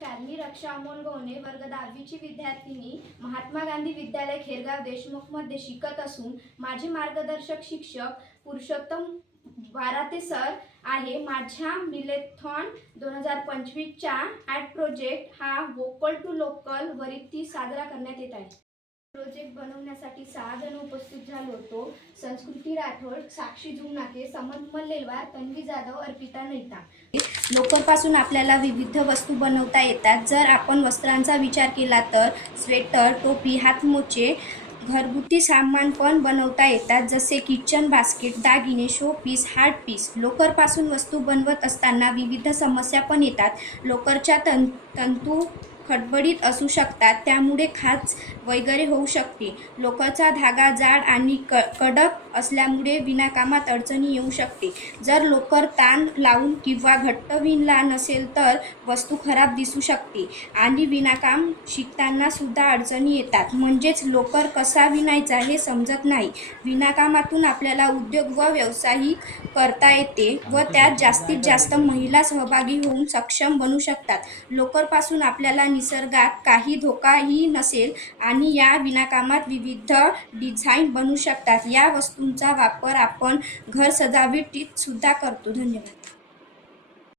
शालिनी रक्षा अमोल गवणे वर्ग दहावीची विद्यार्थिनी महात्मा गांधी विद्यालय खेरगाव देशमुखमध्ये शिकत असून माझे मार्गदर्शक शिक्षक पुरुषोत्तम वाराते सर आहे. माझ्या मिलेथॉन दोन हजार पंचवीसच्या ॲट प्रोजेक्ट हा वोकल टू लोकल ती साजरा करण्यात येत आहे. प्रोजेक्ट बनवण्यासाठी सहा जण उपस्थित झालो होतो. संस्कृती राठोड साक्षी जुमनाके समन मल्लेलवार तन्वी जाधव अर्पिता नैता लोकरपासून आपल्याला विविध वस्तू बनवता येतात. जर आपण वस्त्रांचा विचार केला तर स्वेटर टोपी हातमोचे घरगुती सामान पण बनवता येतात. जसे किचन बास्केट दागिने शो पीस हार्ट पीस लोकरपासून वस्तू बनवत असताना विविध समस्या पण येतात. लोकरच्या तं तंतू खडबडीत असू शकतात. त्यामुळे खाच वगैरे होऊ शकते. लोकरचा धागा जाड आणि क कडक असल्यामुळे विनाकामात अडचणी येऊ शकते. जर लोकर ताण लावून किंवा घट्ट विणला नसेल तर वस्तू खराब दिसू शकते आणि विनाकाम शिकताना सुद्धा अडचणी येतात. म्हणजेच लोकर कसा विणायचा हे समजत नाही. विनाकामातून आपल्याला उद्योग व व्यवसायही करता येते व त्यात जास्तीत जास्त महिला सहभागी होऊन सक्षम बनू शकतात. लोकरपासून आपल्याला निसर्गात काही धोकाही नसेल आणि या विनाकामात विविध डिझाईन बनू शकतात. या वस्तू वस्तूंचा वापर आपण घर सजावटीत सुद्धा करतो. धन्यवाद.